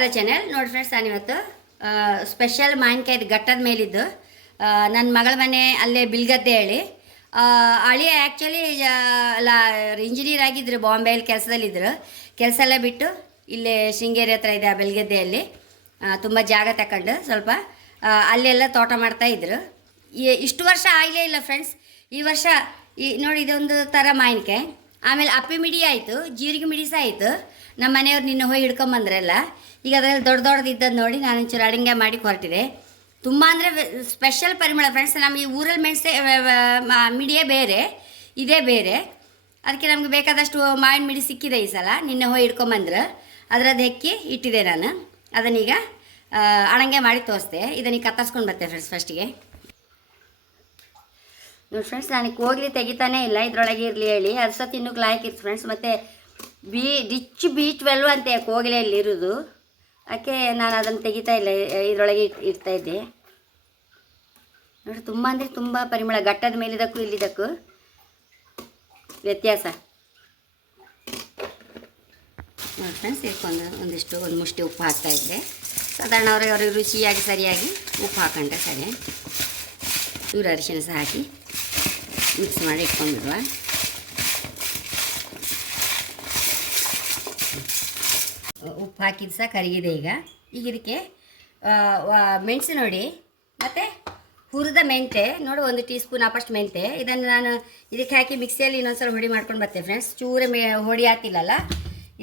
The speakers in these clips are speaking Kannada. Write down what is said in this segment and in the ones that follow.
ರಾಧಾ ಚಾನೆಲ್ ನೋಡಿ ಫ್ರೆಂಡ್ಸ್, ನಾನಿವತ್ತು ಸ್ಪೆಷಲ್ ಮಾವಿನಕಾಯ್ದು ಘಟ್ಟದ ಮೇಲಿದ್ದು ನನ್ನ ಮಗಳ ಮನೆ ಅಲ್ಲೇ ಬಿಲ್ಗದ್ದೆ ಹೇಳಿ ಅಳಿಯ ಆ್ಯಕ್ಚುಲಿ ಇಂಜಿನಿಯರ್ ಆಗಿದ್ದರು, ಬಾಂಬೆಯಲ್ಲಿ ಕೆಲಸದಲ್ಲಿದ್ದರು. ಕೆಲಸ ಎಲ್ಲ ಬಿಟ್ಟು ಇಲ್ಲೇ ಶೃಂಗೇರಿ ಹತ್ರ ಇದೆ ಆ ಬೆಲ್ಗದ್ದೆಯಲ್ಲಿ ತುಂಬ ಜಾಗ ತಗೊಂಡು ಸ್ವಲ್ಪ ಅಲ್ಲೆಲ್ಲ ತೋಟ ಮಾಡ್ತಾಯಿದ್ರು. ಇಷ್ಟು ವರ್ಷ ಆಗಲೇ ಇಲ್ಲ ಫ್ರೆಂಡ್ಸ್. ಈ ವರ್ಷ ನೋಡಿ ಇದೊಂದು ಥರ ಮಾವಿನಕಾಯಿ, ಆಮೇಲೆ ಅಪ್ಪಿ ಮಿಡಿ ಆಯಿತು, ಜೀರಿಗೆ ಮಿಡಿ ಸಹ ಆಯಿತು. ನಮ್ಮ ಮನೆಯವ್ರು ನಿನ್ನೆ ಹೋಗಿ ಹಿಡ್ಕೊಂಬಂದ್ರಲ್ಲ. ಈಗ ಅದರಲ್ಲಿ ದೊಡ್ಡದಿದ್ದದ್ದು ನೋಡಿ ನಾನು ಒಂಚೂರು ಅಡುಗೆ ಮಾಡಿ ಹೊರಟಿದೆ. ತುಂಬ ಅಂದರೆ ಸ್ಪೆಷಲ್ ಪರಿಮಳ ಫ್ರೆಂಡ್ಸ್. ನಮಗೆ ಊರಲ್ಲಿ ಮೆಣಸೆ ಮಿಡಿಯೇ ಬೇರೆ, ಇದೇ ಬೇರೆ. ಅದಕ್ಕೆ ನಮಗೆ ಬೇಕಾದಷ್ಟು ಮಾವಿನ ಮಿಡಿ ಸಿಕ್ಕಿದೆ ಈ ಸಲ. ನಿನ್ನೆ ಹೋಗಿ ಹಿಡ್ಕೊಂಬಂದ್ರೆ ಅದರದ್ದು ಹೆಕ್ಕಿ ಇಟ್ಟಿದೆ ನಾನು. ಅದನ್ನೀಗ ಅಣಂಗೆ ಮಾಡಿ ತೋರಿಸ್ದೆ. ಇದನ್ನೀಗ ಕತ್ತರಿಸ್ಕೊಂಡು ಬರ್ತೇವೆ ಫ್ರೆಂಡ್ಸ್. ಫಸ್ಟಿಗೆ ನೋಡಿ ಫ್ರೆಂಡ್ಸ್, ನನಗೆ ಹೋಗ್ಲಿ ತೆಗಿತಾನೇ ಇಲ್ಲ, ಇದರೊಳಗೆ ಇರಲಿ ಹೇಳಿ ಅದು ಸಹ ತಿನ್ನೋಕೆ ಲಾಯ್ಕಿತ್ತು ಫ್ರೆಂಡ್ಸ್. ಮತ್ತು ರಿಚ್ B12 ಅಂತೆ ಕೋಗಿಲೆಯಲ್ಲಿ ಇರೋದು, ಅದಕ್ಕೆ ನಾನು ಅದನ್ನು ತೆಗಿತಾ ಇಲ್ಲ, ಇದರೊಳಗೆ ಇಡ್ತಾಯಿದ್ದೆ. ನೋಡಿ ತುಂಬ ಅಂದರೆ ತುಂಬ ಪರಿಮಳ. ಘಟ್ಟದ ಮೇಲಿದ್ದಕ್ಕೂ ಇಲ್ಲಿದ್ದಕ್ಕೂ ವ್ಯತ್ಯಾಸ ನೋಡಿ ಫ್ರೆಂಡ್ಸ್. ಒಂದಿಷ್ಟು ಒಂದು ಮುಷ್ಟಿ ಉಪ್ಪು ಹಾಕ್ತಾಯಿದ್ದೆ. ಸಾಧಾರಣ ಅವ್ರಿಗೆ ರುಚಿಯಾಗಿ ಸರಿಯಾಗಿ ಉಪ್ಪು ಹಾಕೊಂಡ್ರೆ ಸರಿ. ಚೂರು ಅರಿಶಿನ ಸಹ ಹಾಕಿ ಮಿಕ್ಸ್ ಮಾಡಿ ಇಟ್ಕೊಂಡಿರುವ. ಉಪ್ಪು ಹಾಕಿದ್ದು ಸಹ ಕರಗಿದೆ. ಈಗ ಇದಕ್ಕೆ ಮೆಣಸು ನೋಡಿ, ಮತ್ತು ಹುರಿದ ಮೆಂತೆ ನೋಡಿ 1 ಟೀ ಸ್ಪೂನ್ ಅಪ್ಪಷ್ಟು ಮೆಂತೆ. ಇದನ್ನು ನಾನು ಇದಕ್ಕೆ ಹಾಕಿ ಮಿಕ್ಸಿಯಲ್ಲಿ ಇನ್ನೊಂದ್ಸಲ ಹೊಡಿ ಮಾಡ್ಕೊಂಡು ಬರ್ತೇನೆ ಫ್ರೆಂಡ್ಸ್. ಚೂರು ಹೊಡಿ ಆತಿಲ್ಲಲ್ಲ,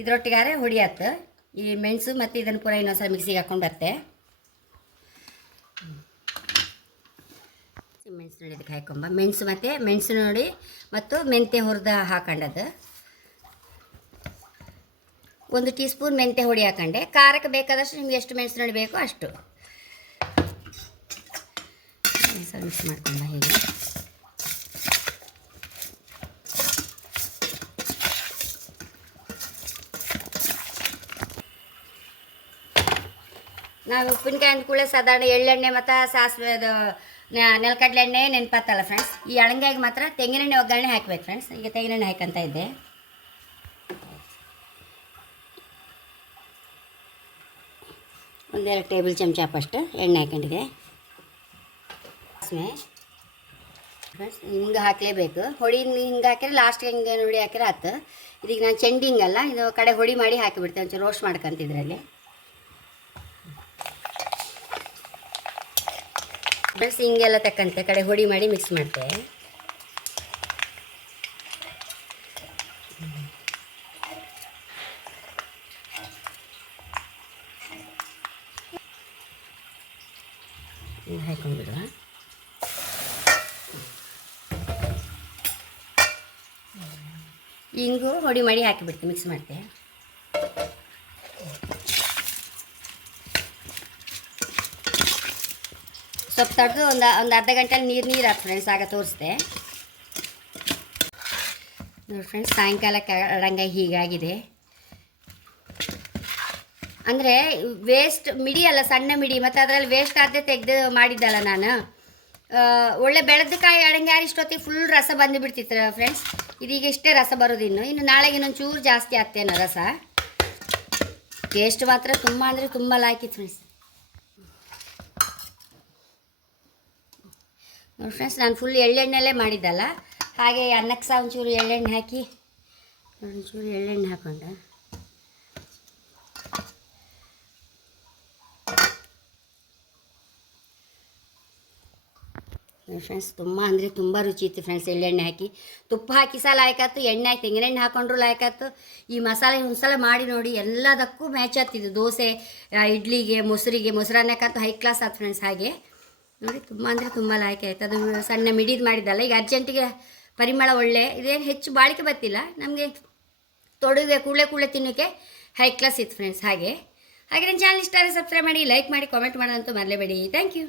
ಇದರೊಟ್ಟಿಗಾರೆ ಹೊಡಿ ಆತು ಈ ಮೆಣಸು. ಮತ್ತು ಇದನ್ನು ಪೂರ ಇನ್ನೊಂದ್ಸಲ ಮಿಕ್ಸಿಗೆ ಹಾಕ್ಕೊಂಡು ಬರ್ತೆ. ಮೆಣಸು ನೋಡಿ ಇದಕ್ಕೆ ಹಾಕೊಂಬ. ಮೆಣಸು ಮತ್ತು ಮೆಣಸು ನೋಡಿ ಮತ್ತು ಮೆಂತೆ ಹುರಿದ ಹಾಕೊಂಡದ್ದು. 1 ಟೀ ಸ್ಪೂನ್ ಮೆಂತೆ ಹೊಡಿ ಹಾಕೊಂಡೆ. ಖಾರಕ್ಕೆ ಬೇಕಾದಷ್ಟು ನಿಮ್ಗೆ ಎಷ್ಟು ಮೆಣಸು ನೋಡಿ ಬೇಕೋ ಅಷ್ಟು ಸ್ವಲ್ಪ ಮಿಕ್ಸ್ ಮಾಡ್ಕೊಂಡ. ಹೀಗೆ ನಾವು ಉಪ್ಪಿನಕಾಯಿ ಅಂದ್ಕೂಳೆ ಸಾಧಾರಣ ಎಳ್ಳೆಣ್ಣೆ ಮತ್ತು ಸಾಸಿವೆ ಅದು ನೆಲಕಡಲೆ ಎಣ್ಣೆ ನೆನಪತ್ತಲ್ಲ ಫ್ರೆಂಡ್ಸ್. ಈ ಅಳಂಗಾಯಿಗೆ ಮಾತ್ರ ತೆಂಗಿನೆಣ್ಣೆ ಒಗ್ಗರಣೆ ಹಾಕ್ಬೇಕು ಫ್ರೆಂಡ್ಸ್. ಈಗ ತೆಂಗಿನೆಣ್ಣೆ ಹಾಕಂತ ಇದ್ದೆ. 1-2 ಟೇಬಲ್ ಚಮಚ ಅಪ್ಪಷ್ಟು ಎಣ್ಣೆ ಹಾಕೊಂಡಿದೆ. ಸಾಸಿವೆ ಫ್ರೆಂಡ್ಸ್ ಹಿಂಗೆ ಹಾಕಲೇಬೇಕು. ಹೊಡಿ ಹಿಂಗೆ ಹಾಕಿದ್ರೆ ಲಾಸ್ಟ್ಗೆ ಹಿಂಗೆ ನೋಡಿ ಹಾಕಿದ್ರೆ ಆಯ್ತು. ಇದೀಗ ನಾನು ಚೆಂಡು ಹಿಂಗಲ್ಲ, ಇದು ಕಡೆ ಹೊಡಿ ಮಾಡಿ ಹಾಕಿಬಿಡ್ತೇನೆ. ಒಂಚೂರು ರೋಸ್ಟ್ ಮಾಡ್ಕೊಂತಿದ್ರಲ್ಲಿ ಫ್ರೆಂಡ್ಸ್. ಹಿಂಗೆಲ್ಲ ತಕ್ಕಂತೆ ಕಡೆ ಹೊಡಿ ಮಾಡಿ ಮಿಕ್ಸ್ ಮಾಡ್ತೇವೆ. ಹಾಕೊಂಡ್ಬಿಡುವ. ಹಿಂಗು ಹೊಡಿ ಮಾಡಿ ಹಾಕಿಬಿಡ್ತೀವಿ, ಮಿಕ್ಸ್ ಮಾಡ್ತೇವೆ. ಸ್ವಲ್ಪ ತಡೆದು ಒಂದು ಅರ್ಧ ಗಂಟೆಲಿ ನೀರು ಹಾಕಿ ಫ್ರೆಂಡ್ಸ್. ಆಗ ತೋರಿಸ್ದೆ ನೋಡಿ ಫ್ರೆಂಡ್ಸ್. ಸಾಯಂಕಾಲಕ್ಕೆ ಅಡಂಗಾಯಿ ಹೀಗಾಗಿದೆ. ಅಂದರೆ ವೇಸ್ಟ್ ಮಿಡಿ ಅಲ್ಲ, ಸಣ್ಣ ಮಿಡಿ. ಮತ್ತು ಅದರಲ್ಲಿ ವೇಸ್ಟ್ ಆದ್ರೆ ತೆಗೆದು ಮಾಡಿದ್ದಲ್ಲ ನಾನು. ಒಳ್ಳೆ ಬೆಳೆದಕಾಯಿ ಅಡಂಗಾಯಿ ಇಷ್ಟೊತ್ತಿಗೆ ಫುಲ್ ರಸ ಬಂದುಬಿಡ್ತಿತ್ತು ಫ್ರೆಂಡ್ಸ್. ಇದೀಗ ಇಷ್ಟೇ ರಸ ಬರೋದು. ಇನ್ನು ನಾಳೆಗೆ ಇನ್ನೊಂದು ಚೂರು ಜಾಸ್ತಿ ಆಗ್ತೇನೋ ರಸ. ಟೇಸ್ಟ್ ಮಾತ್ರ ತುಂಬ ಅಂದರೆ ತುಂಬ ಲಾಯ್ಕಿತ್ತು ಫ್ರೆಂಡ್ಸ್. ನೋಡಿ ಫ್ರೆಂಡ್ಸ್, ನಾನು ಫುಲ್ ಎಳ್ಳೆಣ್ಣೆಲ್ಲೇ ಮಾಡಿದ್ದಲ್ಲ, ಹಾಗೆ ಅನ್ನಕ್ಕೆ ಸಹ ಒಂಚೂರು ಎಳ್ಳೆಣ್ಣೆ ಹಾಕಿ ಒಂಚೂರು ಎಳ್ಳೆಣ್ಣೆ ಹಾಕೊಂಡೆ. ಫ್ರೆಂಡ್ಸ್ ತುಂಬ ಅಂದರೆ ತುಂಬ ರುಚಿ ಇತ್ತು ಫ್ರೆಂಡ್ಸ್. ಎಳ್ಳೆಣ್ಣೆ ಹಾಕಿ ತುಪ್ಪ ಹಾಕಿ ಸಹ ಲಾಯ್ಕಾತು, ಎಣ್ಣೆ ಹಾಕಿ ತೆಂಗಿನೆಣ್ಣೆ ಹಾಕೊಂಡ್ರು ಲಾಯ್ಕಾತು. ಈ ಮಸಾಲೆ ಒಂದ್ಸಲ ಮಾಡಿ ನೋಡಿ, ಎಲ್ಲದಕ್ಕೂ ಮ್ಯಾಚ್ ಆಗ್ತಿದ್ದು. ದೋಸೆ, ಇಡ್ಲಿಗೆ, ಮೊಸರನ್ನಕ್ಕಂತೂ ಹೈ ಕ್ಲಾಸ್ ಆಯ್ತು ಫ್ರೆಂಡ್ಸ್. ಹಾಗೆ ನೋಡಿ ತುಂಬ ಅಂದರೆ ತುಂಬ ಲಾಯ್ಕೆ ಆಯ್ತು. ಅದು ಸಣ್ಣ ಮಿಡಿದು ಮಾಡಿದ್ದಲ್ಲ. ಈಗ ಅರ್ಜೆಂಟಿಗೆ ಪರಿಮಳ ಒಳ್ಳೆ, ಇದೇನು ಹೆಚ್ಚು ಬಾಳಿಕೆ ಬರ್ತಿಲ್ಲ ನಮಗೆ. ತೊಡದೆ ಕೂಡಲೇ ತಿನ್ನೋಕ್ಕೆ ಹೈ ಕ್ಲಾಸ್ ಇತ್ತು ಫ್ರೆಂಡ್ಸ್. ಹಾಗೆ ನನ್ನ ಚಾನಲ್ ಇಷ್ಟ ಆದರೆ ಸಬ್ಸ್ಕ್ರೈಬ್ ಮಾಡಿ, ಲೈಕ್ ಮಾಡಿ, ಕಾಮೆಂಟ್ ಮಾಡೋದಂತೂ ಮರಲೇಬೇಡಿ. Thank you.